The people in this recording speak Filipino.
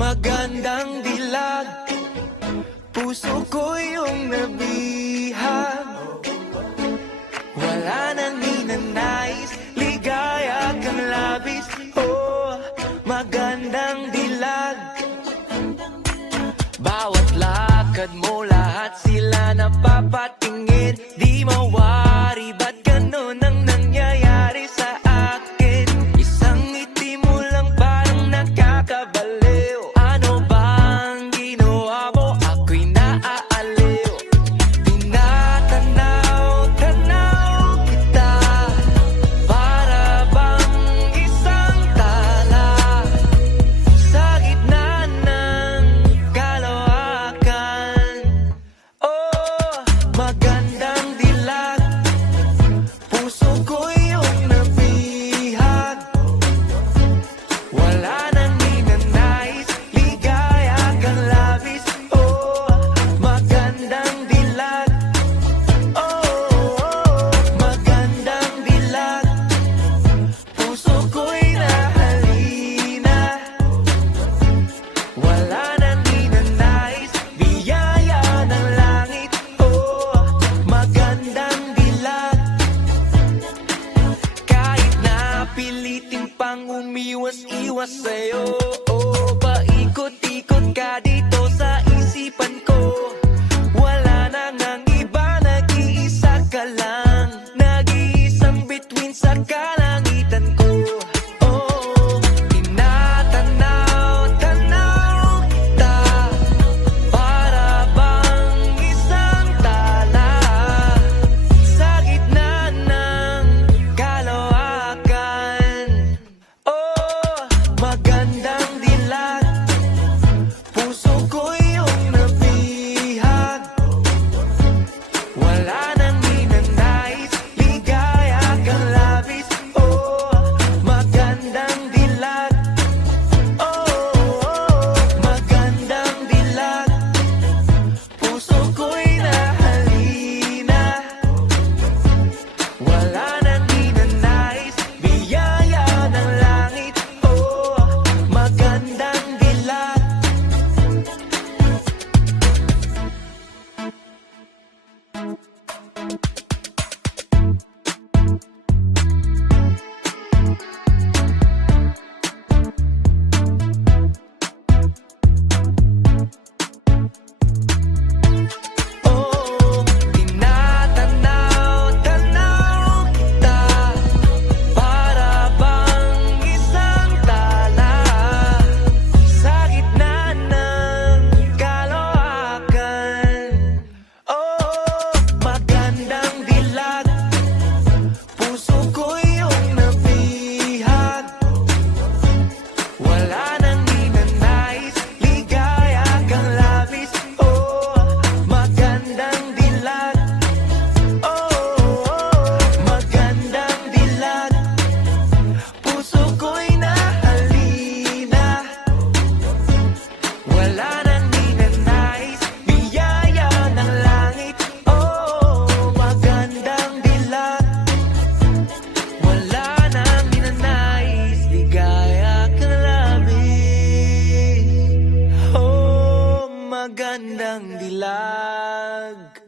Magandang dilag, puso ko yung nabihag. Wala nang ninanais, ligaya kang labis. Oh, magandang dilag. Bawat lakad mo, lahat sila napapatingin. Di mawari, ba't ganun ang nangyayari sa akin? Isang ngiti mo lang parang nakakabaliw. Ano bang ginawa mo? Ako'y naaaliw. Tinatanaw-tanaw kita, para bang isang tala sa gitna ng kalawakan. Oh, magandang dilag, puso ko yung nabihag. Wala nang ninanais, ligaya kang labis. Oh, magandang dilag. Oh, magandang dilag, puso ko'y nahalina. Wala nang ninanais, biyaya ng langit. Oh, magandang dilag. Kahit na pilitin pang umiwas-iwas sa'yo, oh, paikot-ikot ka dito sa isipan ko. Wala nang ang iba, nag-iisa ka lang, nag-iisang bituin sa kalangitan ko. Oh, tinatanaw-tanaw kita, para bang isang tala sa gitna ng kalawakan. Oh, magandang dilag, puso ko yung nabihag. Wala nang ninanais, ligaya kang labis. Oh, magandang dilag. Oh, magandang dilag, puso ko'y nahalina. Wala nang ninanais, biyaya ng langit. Oh, magandang dilag. Oh, tinatanaw-tanaw kita, para bang isang tala sa gitna ng kalawakan. Oh, magandang dilag, puso ko yung nabihag. Wala nang ninanais, ligaya kang labis. Oh, magandang dilag. Oh, magandang dilag, puso ko'y nahalina. Wala nang ninanais, biyaya ng langit. Oh, magandang dilag. Wala nang ninanais, ligaya kang labis. Oh, magandang dilag.